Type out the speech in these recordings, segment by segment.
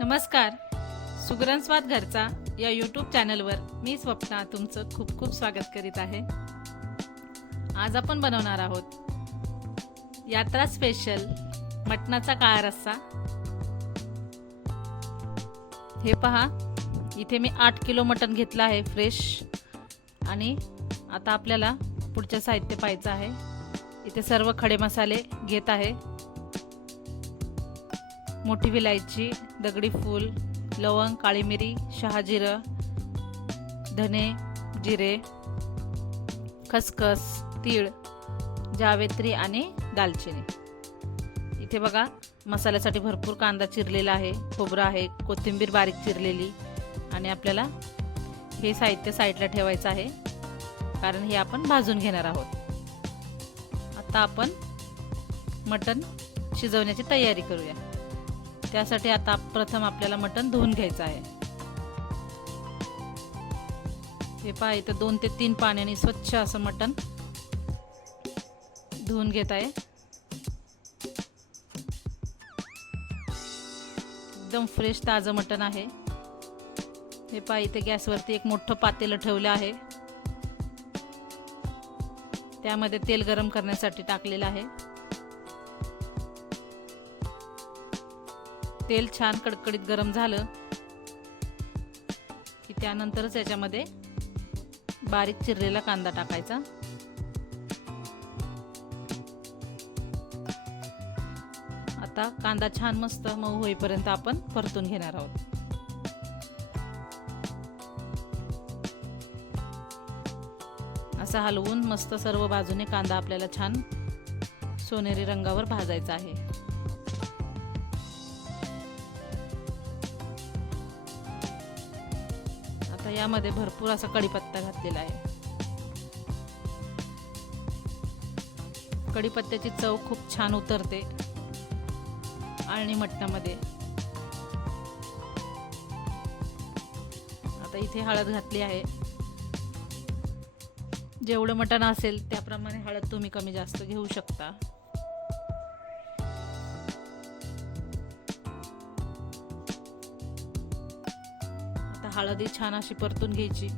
नमस्कार. सुग्रंस्वाद घरचा या यूट्यूब चॅनलवर मी स्वप्ना तुमचं खूप खूप स्वागत करीत आहे. आज आपण बनवणार आहोत यात्रा स्पेशल मटणाचा काळा रस्सा. हे पहा इथे मी आठ किलो मटण घेतलं आहे फ्रेश आणि आता आपल्याला पुढचं साहित्य पाहायचं आहे. इथे सर्व खडे मसाले घेत आहे. मोठी विलायची दगडी फूल लवंग काळी मिरी शहाजिरं धने जिरे खसखस तीळ जावेत्री आणि दालचिनी. इथे बघा मसाल्यासाठी भरपूर कांदा चिरलेला आहे खोबरं आहे कोथिंबीर बारीक चिरलेली आणि आपल्याला हे साहित्य साईडला ठेवायचं आहे कारण हे आपण भाजून घेणार आहोत. आता आपण मटण शिजवण्याची तयारी करूया. त्यासाठी आता प्रथम आपल्याला मटण धुवून घ्यायचं आहे. हे पहा इथं दोन ते तीन पाण्याने स्वच्छ असं मटण धुवून घेत आहे. एकदम फ्रेश ताजं मटण आहे. हे पहा इथे गॅसवरती एक मोठं पातेलं ठेवलं आहे. त्यामध्ये तेल गरम करण्यासाठी टाकलेलं आहे. तेल छान कडकडीत गरम झालं की त्यानंतरच याच्यामध्ये बारीक चिरलेला कांदा टाकायचा. आता कांदा छान मस्त मऊ होईपर्यंत आपण परतून घेणार आहोत. असा हलवून मस्त सर्व बाजूने कांदा आपल्याला छान सोनेरी रंगावर भाजायचा आहे. तर यामध्ये भरपूर असा कढीपत्ता घातलेला आहे. कढीपत्त्याची चव खूप छान उतरते. आळणी मटणामध्ये. आता इथे हळद घातली आहे. जेवढं मटण असेल त्याप्रमाणे हळद तुम्ही कमी जास्त घेऊ शकता. हळदी छान अशी परतून घ्यायची.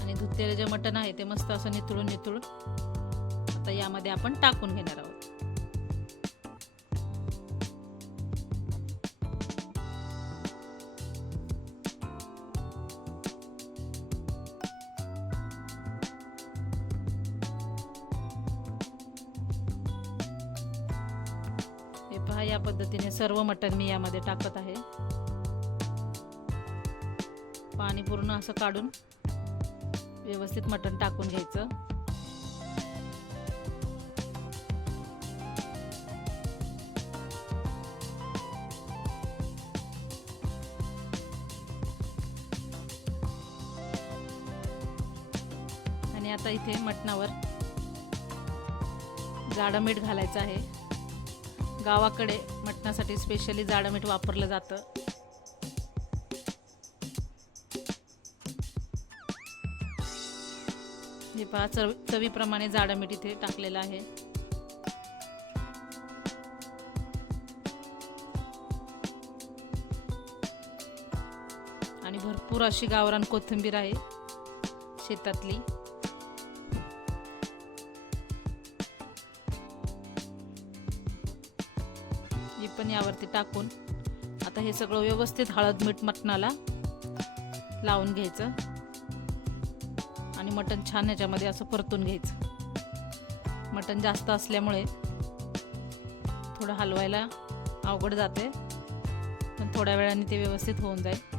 आणि धुतलेलं जे मटण आहे ते मस्त असं निथळून निथळून आता यामध्ये आपण टाकून घेणार आहोत. पहा या पद्धतीने सर्व मटण मी यामध्ये टाकत आहे. पाणी पूर्ण असं काढून व्यवस्थित मटण टाकून घ्यायचं. आणि आता इथे मटणावर जाडं मीठ घालायचं आहे. गावाकडे मटणासाठी स्पेशली जाडं मीठ वापरलं जातं. हे पहा चव चवीप्रमाणे जाडं मीठ इथे टाकलेलं आहे. आणि भरपूर अशी गावरान कोथिंबीर आहे शेतातली. पण यावरती टाकून आता हे सगळं व्यवस्थित हळद मीठ मटणाला लावून घ्यायचं. आणि मटण छान याच्यामध्ये असं परतून घ्यायचं. मटण जास्त असल्यामुळे थोडं हलवायला अवघड जाते. पण थोड्या वेळाने ते व्यवस्थित होऊन जाईल.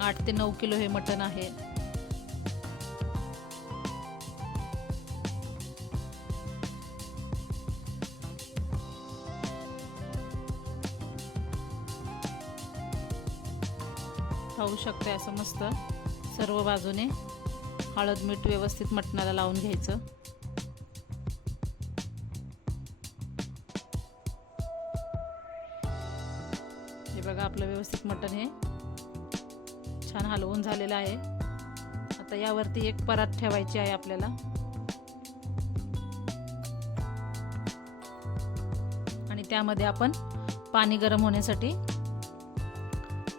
आठ ते नऊ किलो हे मटण आहे. खाऊ शकते असं मस्त. सर्व बाजूने हळद मीठ व्यवस्थित मटणाला लावून घ्यायचं. हे बघा आपलं व्यवस्थित मटण हे छान हलवून झालेलं आहे. आता यावरती एक परात ठेवायची आहे आपल्याला. आणि त्यामध्ये आपण पाणी गरम होण्यासाठी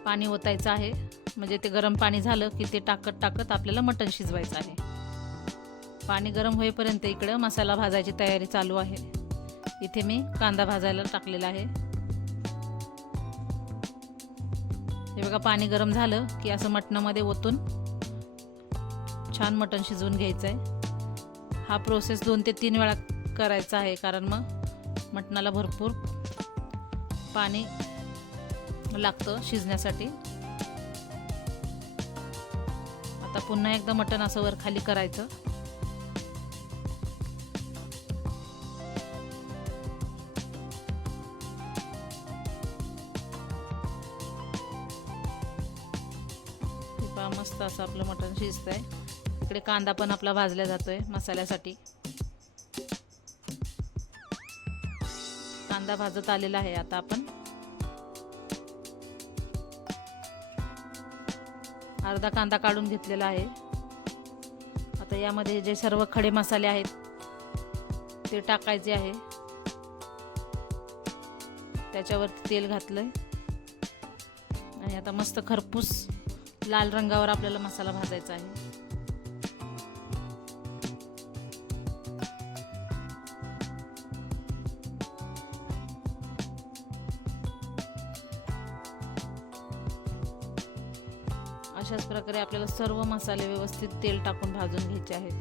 पाणी ओतायचं आहे. म्हणजे ते गरम पाणी झालं की ते टाकत टाकत आपल्याला मटण शिजवायचं आहे. पाणी गरम होईपर्यंत इकडं मसाला भाजायची तयारी चालू आहे. इथे मी कांदा भाजायला टाकलेला आहे. हे बघा पाणी गरम झालं की असं मटणामध्ये ओतून छान मटण शिजवून घ्यायचं आहे हा प्रोसेस दोन ते तीन वेळा करायचा आहे कारण मग मटणाला भरपूर पाणी लागतं शिजण्यासाठी. पुन्हा एकदा मटण असं वर खाली करायचं. मस्त असं आपलं मटण शिजत आहे इकडे कांदा पण आपला भाजला जातोय मसाल्यासाठी. कांदा भाजत आलेला आहे आता आपण. अर्धा कांदा काढून घेतलेला आहे. आता यामध्ये जे सर्व खडे मसाले आहेत ते टाकायचे आहे. त्याच्यावरती तेल घातलंय. आणि आता मस्त खरपूस लाल रंगावर आपल्याला मसाला भाजायचा आहे. आपल्याला सर्व मसाले व्यवस्थित तेल टाकून भाजून घ्यायचे आहेत.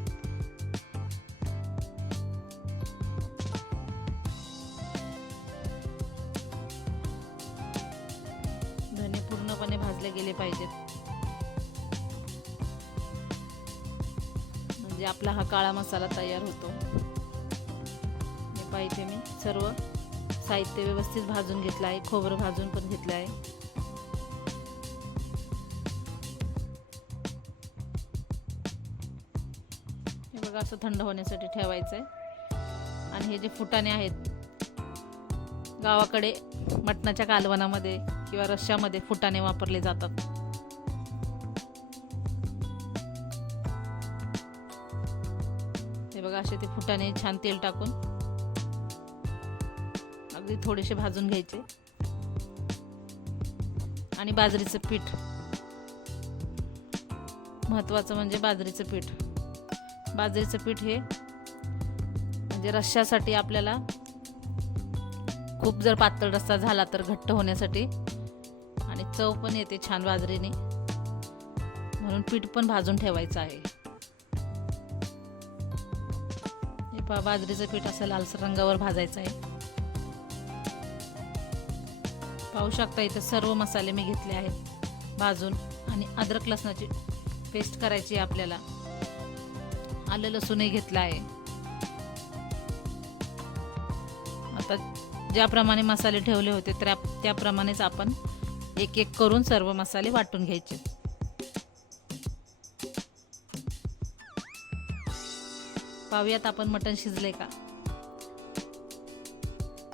धने पूर्णपणे भाजले गेले पाहिजेत. म्हणजे आपला हा काळा मसाला तयार होतो. पाहिजे मी. सर्व साहित्य व्यवस्थित भाजून घेतलं आहे. खोबरं भाजून पण घेतलं आहे. असं थंड होण्यासाठी ठेवायचं आहे आणि हे जे फुटाणे आहेत गावाकडे मटणाच्या कालवनामध्ये किंवा रश्श्यामध्ये फुटाणे वापरले जातात. हे बघा असे ते फुटाणे छान तेल टाकून अगदी थोडेसे भाजून घ्यायचे. आणि बाजरीचं पीठ. महत्वाचं म्हणजे बाजरीचं पीठ. बाजरीचं पीठ हे. म्हणजे रश्श्यासाठी आपल्याला खूप जर पातळ रस्सा झाला तर घट्ट होण्यासाठी. आणि चव पण येते छान बाजरीने. म्हणून पीठ पण भाजून ठेवायचं आहे. हे पहा बाजरीचं पीठ असं लालसर रंगावर भाजायचं आहे. पाहू शकता इथं सर्व मसाले मी घेतले आहेत भाजून. आणि अद्रक लसणाची पेस्ट करायची आहे आपल्याला. आलं लसूणही घेतलं आहे आता ज्याप्रमाणे मसाले ठेवले होते त्या त्याप्रमाणेच आपण एक एक करून सर्व मसाले वाटून घ्यायचे. पाहूयात आपण मटण शिजले का?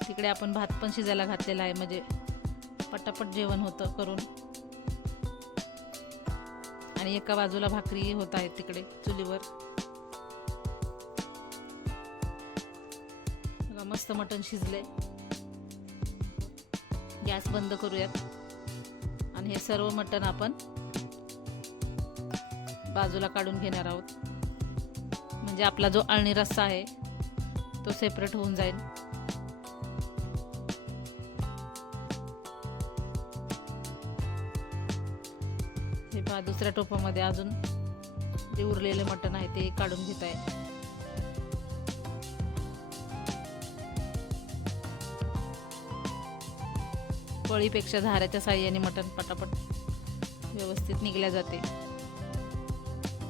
तिकडे आपण भात पण शिजायला घातलेला आहे म्हणजे पटापट जेवण होतं करून. आणि एका बाजूला भाकरी होत आहेत तिकडे चुलीवर. मस्त मटण शिजले गॅस बंद करूयात. आणि हे सर्व मटण आपण बाजूला काढून घेणार आहोत. म्हणजे आपला जो अळणी रस्सा आहे तो सेपरेट होऊन जाईल. हे पहा दुसऱ्या टोपामध्ये अजून जे उरलेले मटण आहे ते काढून घेत आहे पळीपेक्षा झाऱ्याच्या साह्याने मटण पटापट व्यवस्थित निघल्या जाते.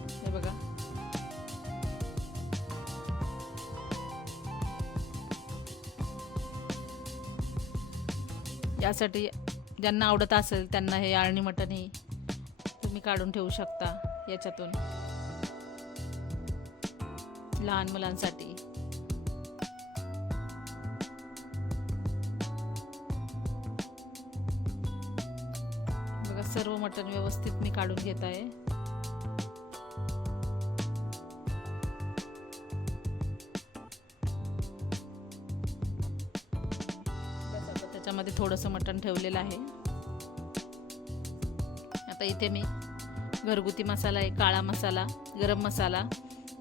हे बघा. यासाठी ज्यांना आवडत असेल त्यांना हे आळणी मटण ही तुम्ही काढून ठेवू शकता याच्यातून. लहान मुलांसाठी. सर्व मटण व्यवस्थित मी काढून घेत आहे. त्याच्यामध्ये थोडंसं मटण ठेवलेलं आहे. आता इथे मी घरगुती मसाला आहे काळा मसाला गरम मसाला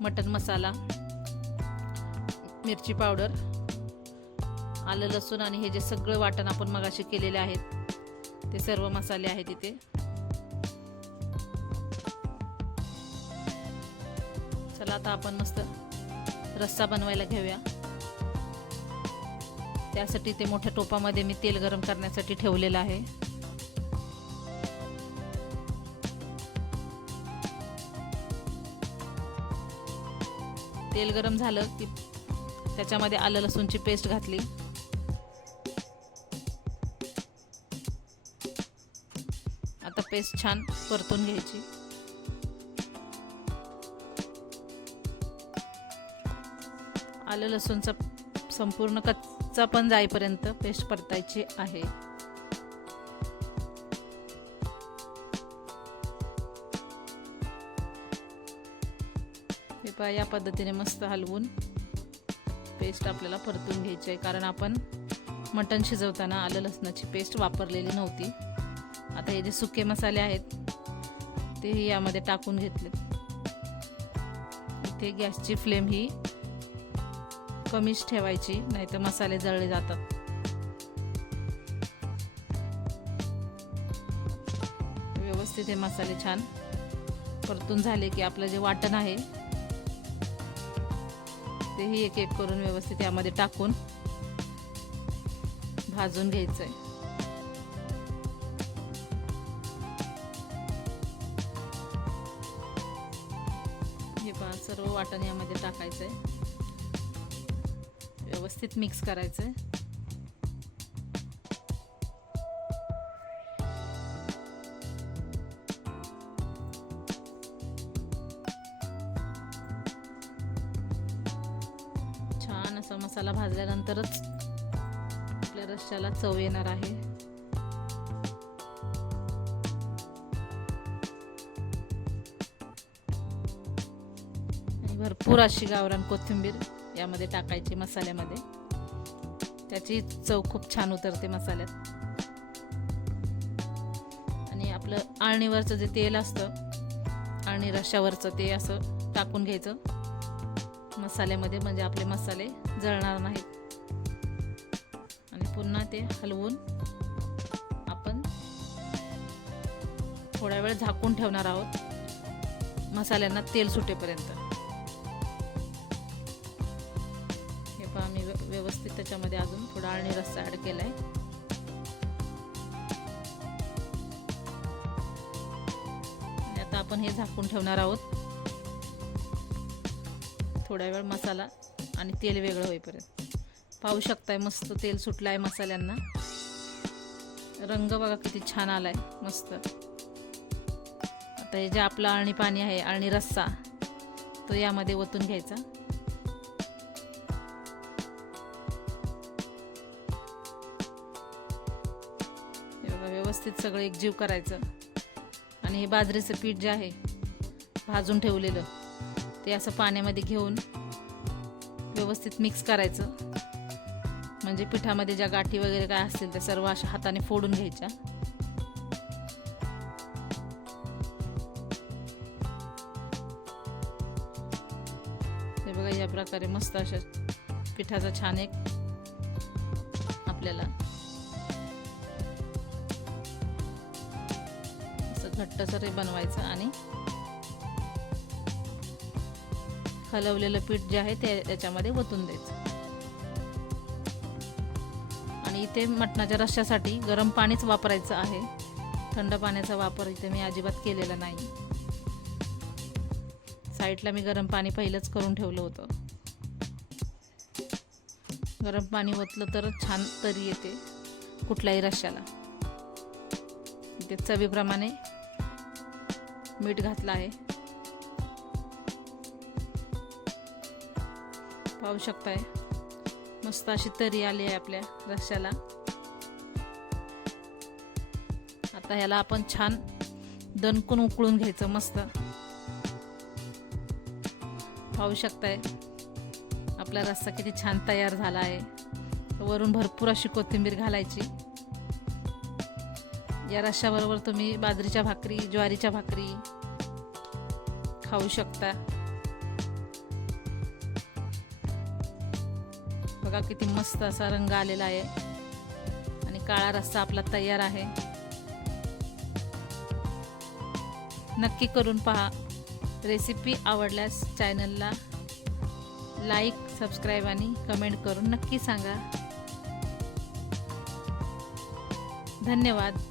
मटण मसाला मिरची पावडर आलं लसूण आणि हे जे सगळं वाटण आपण मगाशी केलेले आहेत ते सर्व मसाले आहेत इथे. चला आता आपण मस्त रस्सा बनवायला घेऊया. त्यासाठी ते मोठ्या टोपामध्ये मी तेल गरम करण्यासाठी ठेवलेलं आहे. तेल गरम झालं की त्याच्यामध्ये आलं लसूणची पेस्ट घातली. पेस्ट छान परतून घ्यायची. आलं लसूणचा संपूर्ण कच्चा पण जाईपर्यंत पेस्ट परतायची आहे. हे पहा या पद्धतीने मस्त हलवून पेस्ट आपल्याला परतून घ्यायची आहे. कारण आपण मटण शिजवताना आलं लसणाची पेस्ट वापरलेली नव्हती. आता हे जे सुके मसाले आहेत तेही यामध्ये टाकून घेतले इथे गॅसची फ्लेम ही कमीच ठेवायची नाहीतर मसाले जळले जातात. व्यवस्थित हे मसाले छान परतून झाले की आपलं जे वाटण आहे तेही एक एक करून व्यवस्थित यामध्ये टाकून भाजून घ्यायचं आहे हे पहा सर्व वाटण यामध्ये टाकायचं आहे व्यवस्थित मिक्स करायचं आहे छान असा मसाला भाजल्यानंतरच आपल्या रश्याला चव येणार आहे. भरपूर अशी गावरान कोथिंबीर यामध्ये टाकायची मसाल्यामध्ये. त्याची चव खूप छान उतरते मसाल्यात. आणि आपलं आळणीवरचं जे तेल असतं आळणी रशावरचं ते असं टाकून घ्यायचं. मसाल्यामध्ये म्हणजे आपले मसाले जळणार नाहीत. आणि पुन्हा ते हलवून आपण थोड्या वेळ झाकून ठेवणार आहोत. मसाल्यांना तेल सुटेपर्यंत. व्यवस्थित त्याच्यामध्ये अजून थोडा आणि रस्सा ॲड केला आहे आता आपण हे झाकून ठेवणार आहोत. थोडा वेळ मसाला आणि तेल वेगळं होईपर्यंत. पाहू शकताय मस्त तेल सुटलं आहे मसाल्यांना. रंग बघा किती छान आलाय मस्त. आता हे जे आपलं आळणी पाणी आहे आळणी रस्सा तो यामध्ये ओतून घ्यायचा. व्यवस्थित सगळं एकजीव करायचं. आणि हे बाजरीचं पीठ जे आहे भाजून ठेवलेलं ते असं पाण्यामध्ये घेऊन व्यवस्थित मिक्स करायचं. म्हणजे पिठामध्ये ज्या गाठी वगैरे काय असतील त्या सर्व अशा हाताने फोडून घ्यायच्या. हे बघा या प्रकारे मस्त अशा पिठाचा छान एक आपल्याला घट्टसर बनवायचं आणि हलवलेलं पीठ जे आहे ते त्याच्यामध्ये ओतून द्यायचं. आणि इथे मटणाच्या रश्श्यासाठी गरम पाणीच वापरायचं आहे. थंड पाण्याचा वापर इथे मी अजिबात केलेला नाही. साईडला मी गरम पाणी पहिलंच करून ठेवलं होतं. गरम पाणी ओतलं तर छान तरी येते कुठल्याही रश्श्याला. इथे चवीप्रमाणे मीठ घातलं आहे. पाहू शकताय. मस्त अशी तरी आली आहे आपल्या रश्याला आता ह्याला आपण छान दणकून उकळून घ्यायचं मस्त. पाहू शकताय. आपला रस्सा किती छान तयार झाला आहे. वरून भरपूर अशी कोथिंबीर घालायची. या रश्श्याबरोबर तुम्ही बाजरीच्या भाकरी ज्वारीच्या भाकरी खाऊ शकता. बघा किती मस्त असा रंग आलेला आहे. आणि काळा रस्सा आपला तयार आहे. नक्की करून पहा. रेसिपी आवडल्यास चॅनलला लाईक सबस्क्राईब आणि कमेंट करून नक्की सांगा. धन्यवाद.